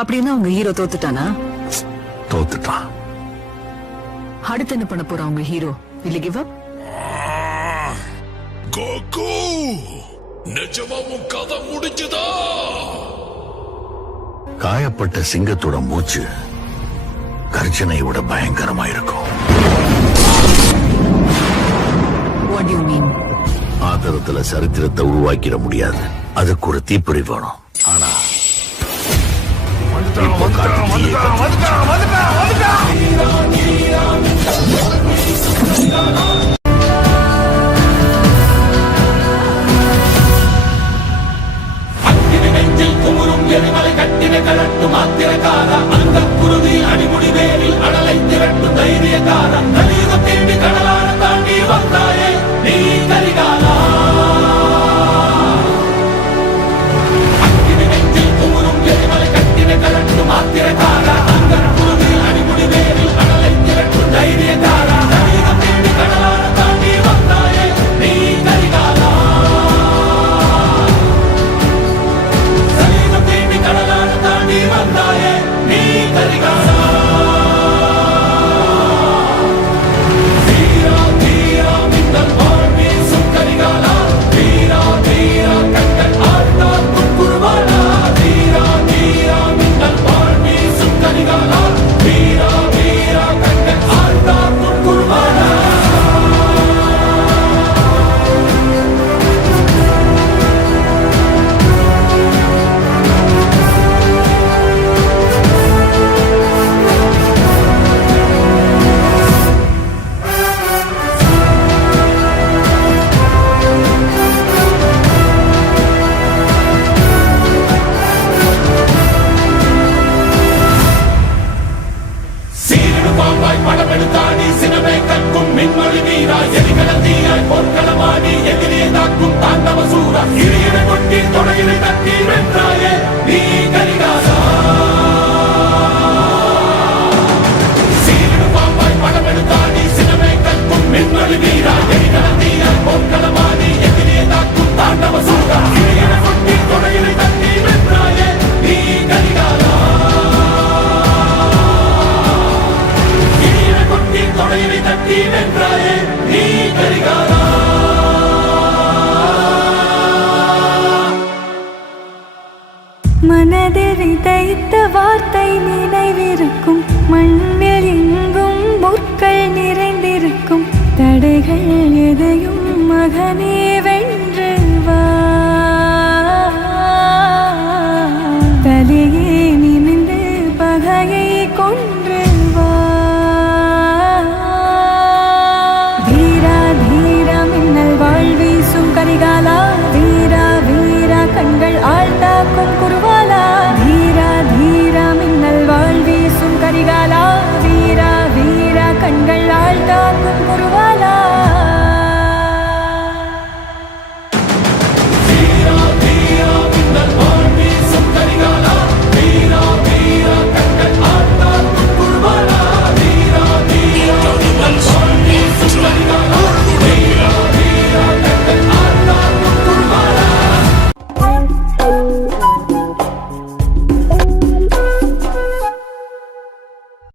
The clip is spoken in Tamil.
அப்படின்னா உங்க ஹீரோ தோத்துட்டானா? தோத்துட்டான். அடுத்து என்ன பண்ண போறான் உங்க ஹீரோ? இல்ல கிவ் அப்? கோகு, நிஜமா உன் கதை முடிஞ்சுதா? காயப்பட்ட சிங்கத்தோட மூச்சு கர்ஜனை விட பயங்கரமா இருக்கும். What do you mean? ஆதரத்துல சரித்திரத்தை உருவாக்கிட முடியாது. அதுக்கு ஒரு தீப்பொறி வேணும். ஆனா எரிமலை கட்டின கலட்டு மாத்திரக்கார அந்த குருதி அடிமுடி வேலில் அடலை திரட்டு தைரியக்கார நலியுகம் தேடி கடலான தாண்டி வந்தாயே நீ கரிகாலா. அக்கினி நெஞ்சில் குமுறும் எரிமலை கட்டின கலட்டு மாத்திரக்கார அந்த குருதி அடிமுடி வேலில் அடலை திரட்டு தைரியக்கார நலியுகம் தேடி கடலான தாண்டி வந்தாயே நீ கரிகாலா. கடலான தாண்டி வந்தாயே நீ கரிகாலா. தீரா தீரா மின்னல் போல் வீசும் கரிகாலா. தீரா தீரா கண்கள் ஆழ்ந்தால் குறுவாடா. தீரா தீரா மின்னல் போல் வீசும் கரிகாலா. தீரா தீரா கண்கள் ஆழ்ந்தால் குறுவாடா. படமெடுத்தாடி சினமே கற்கும் மின்மொழி வீரா எரிகடல் தீயாய் பொற்களமாடி எதிரியை தாக்கும் தாண்டவ சூரா இறையினை கொட்டி தொடையினை தட்டி வென்றாயே நீ கரிகாலா. சீரிடு பாம்பாய் படமெடுத்தாடி சினமே கற்கும் மின்மொழி வீரா எரிகடல் தீயாய் பொற்களமாடி எதிரியை தாக்கும் தாண்டவ சூரா இறையினை கொட்டி தொடையினை தட்டி வென்றாயே நீ கரிகாலா. தொடையினை தட்டி வென்றாயே நீ கரிகாலா. மனதில் விதைத்த வார்த்தை நினைவிருக்கும். மண்ணில் எங்கும் முற்கள் நிறைந்திருக்கும். தடைகள் எதையும் மகனே வென்று வா. தலையே